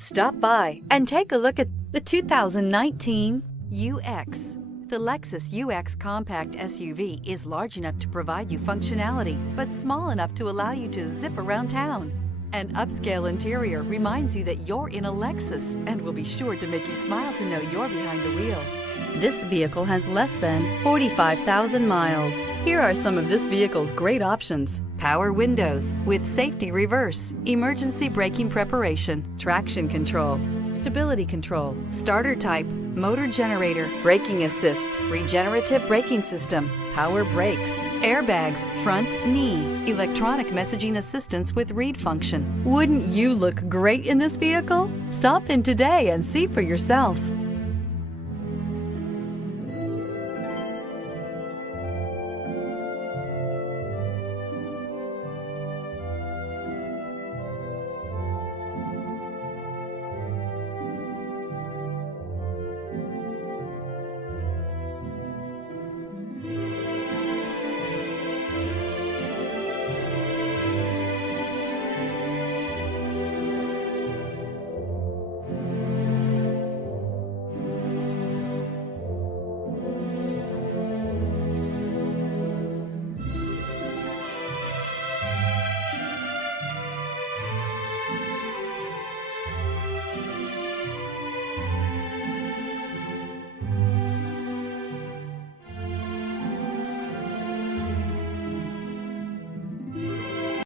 Stop by and take a look at the 2019 UX. The Lexus UX compact SUV is large enough to provide you functionality, but small enough to allow you to zip around town. An upscale interior reminds you that you're in a Lexus and will be sure to make you smile to know you're behind the wheel. This vehicle has less than 45,000 miles. Here are some of this vehicle's great options: power windows with safety reverse, emergency braking preparation, traction control, stability control, starter type, motor generator, braking assist, regenerative braking system, power brakes, airbags, front knee, electronic messaging assistance with read function. Wouldn't you look great in this vehicle? Stop in today and see for yourself.